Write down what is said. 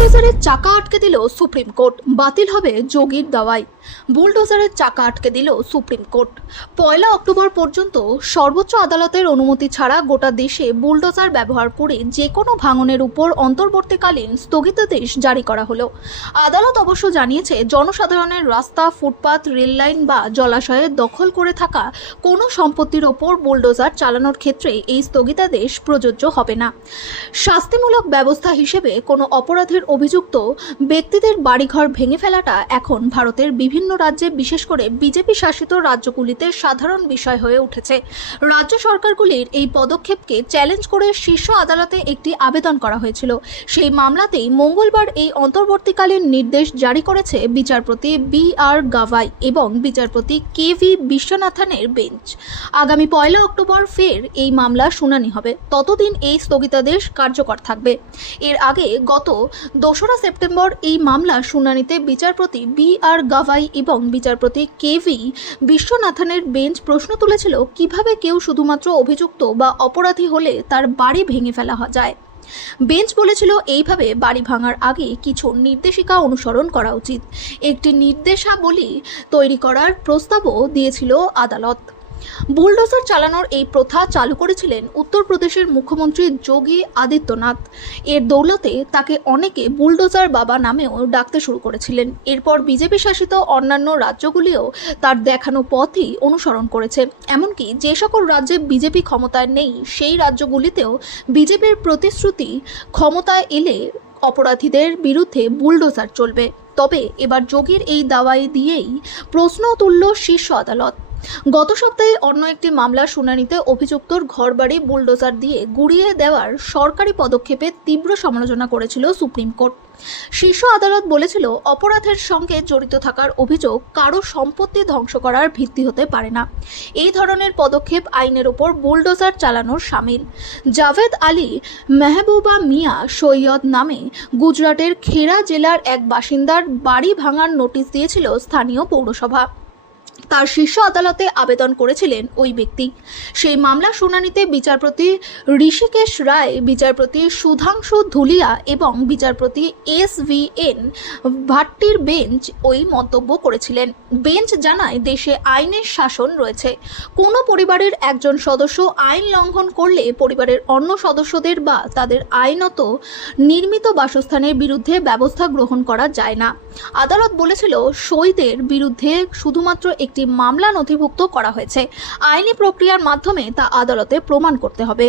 বুলডোজারের চাকা আটকে দিল সুপ্রিম কোর্ট, বাতিল হবে যোগীর দাওয়াই। বুলডোজারের চাকা আটকে দিল সুপ্রিম কোর্ট। 1 অক্টোবর পর্যন্ত সর্বোচ্চ আদালতের অনুমতি ছাড়া গোটা দেশে বুলডোজার ব্যবহার করে যে কোনো ভাঙনের উপর অন্তর্বর্তীকালীন স্থগিতাদেশ জারি করা হলো। আদালত অবশ্য জানিয়েছে, জনসাধারণের রাস্তা, ফুটপাত, রেললাইন বা জলাশয়ে দখল করে থাকা কোনো সম্পত্তির ওপর বুলডোজার চালানোর ক্ষেত্রে এই স্থগিতাদেশ প্রযোজ্য হবে না। শাস্তিমূলক ব্যবস্থা হিসেবে কোনো অপরাধের অভিযুক্ত ব্যক্তিদের বাড়িঘর ভেঙে ফেলাটা এখন ভারতের বিভিন্ন রাজ্যে, বিশেষ করে বিজেপি শাসিত রাজ্যগুলিতে সাধারণ বিষয় হয়ে উঠেছে। রাজ্য সরকারগুলির এই পদক্ষেপকে চ্যালেঞ্জ করে শীর্ষ আদালতে একটি আবেদন করা হয়েছিল। সেই মামলাতেই মঙ্গলবার এই অন্তর্বর্তীকালীন নির্দেশ জারি করেছে বিচারপতি বি.আর. গাভাই এবং বিচারপতি কে.ভি. বিশ্বনাথনের বেঞ্চ। আগামী 1 অক্টোবর ফের এই মামলা শুনানি হবে, ততদিন এই স্থগিতাদেশ কার্যকর থাকবে। এর আগে গত 2রা সেপ্টেম্বর এই মামলা শুনানিতে বিচারপতি বি.আর. গাভাই এবং বিচারপতি কে.ভি. বিশ্বনাথনের বেঞ্চ প্রশ্ন তুলেছিল, কিভাবে কেউ শুধুমাত্র অভিযুক্ত বা অপরাধী হলে তার বাড়ি ভেঙে ফেলা যায়। বেঞ্চ বলেছিল, এইভাবে বাড়ি ভাঙার আগে কিছু নির্দেশিকা অনুসরণ করা উচিত। একটি নির্দেশাবলী তৈরি করার প্রস্তাবও দিয়েছিল আদালত। বুলডোজার চালানোর এই প্রথা চালু করেছিলেন উত্তরপ্রদেশের মুখ্যমন্ত্রী যোগী আদিত্যনাথ। এর দৌলতে তাকে অনেকে বুলডোজার বাবা নামেও ডাকতে শুরু করেছিলেন। এরপর বিজেপি শাসিত অন্যান্য রাজ্যগুলিও তার দেখানো পথই অনুসরণ করেছে। এমনকি যে সকল রাজ্যে বিজেপি ক্ষমতায় নেই, সেই রাজ্যগুলিতেও বিজেপির প্রতিশ্রুতি, ক্ষমতায় এলে অপরাধীদের বিরুদ্ধে বুলডোজার চলবে। তবে এবার যোগীর এই দাওয়াই দিয়েই প্রশ্ন তুলল শীর্ষ আদালত। গত সপ্তাহে অন্য একটি মামলার শুনানিতে অভিযুক্তর ঘরবাড়ি বুলডোজার দিয়ে গুড়িয়ে দেওয়ার সরকারি পদক্ষেপে তীব্র সমালোচনা করেছিল সুপ্রিম কোর্ট। শীর্ষ আদালত বলেছিল, অপরাধের সঙ্গে জড়িত থাকার অভিযোগ কারো সম্পত্তি ধ্বংস করার ভিত্তি হতে পারে না। এই ধরনের পদক্ষেপ আইনের ওপর বুলডোজার চালানোর শামিল। জাভেদ আলী মেহবুবা মিয়া সৈয়দ নামে গুজরাটের খেরা জেলার এক বাসিন্দার বাড়ি ভাঙার নোটিশ দিয়েছিল স্থানীয় পৌরসভা। তার শীর্ষ আদালতে আবেদন করেছিলেন ওই ব্যক্তি। সেই মামলা শুনানিতে বিচারপতি ঋষিকেশ রায়, বিচারপতি সুধাংশু ধুলিয়া এবং বিচারপতি এস.ভি.এন. ভাট্টির বেঞ্চ ওই মন্তব্য করেছিলেন। বেঞ্চ জানায়, দেশে আইনের শাসন রয়েছে। কোনো পরিবারের একজন সদস্য আইন লঙ্ঘন করলে পরিবারের অন্য সদস্যদের বা তাদের আইনত নির্মিত বাসস্থানের বিরুদ্ধে ব্যবস্থা গ্রহণ করা যায় না। আদালত বলেছিল, সইদের বিরুদ্ধে শুধুমাত্র একটি মামলা নথিভুক্ত করা হয়েছে। আইনি প্রক্রিয়ার মাধ্যমে তা আদালতে প্রমাণ করতে হবে।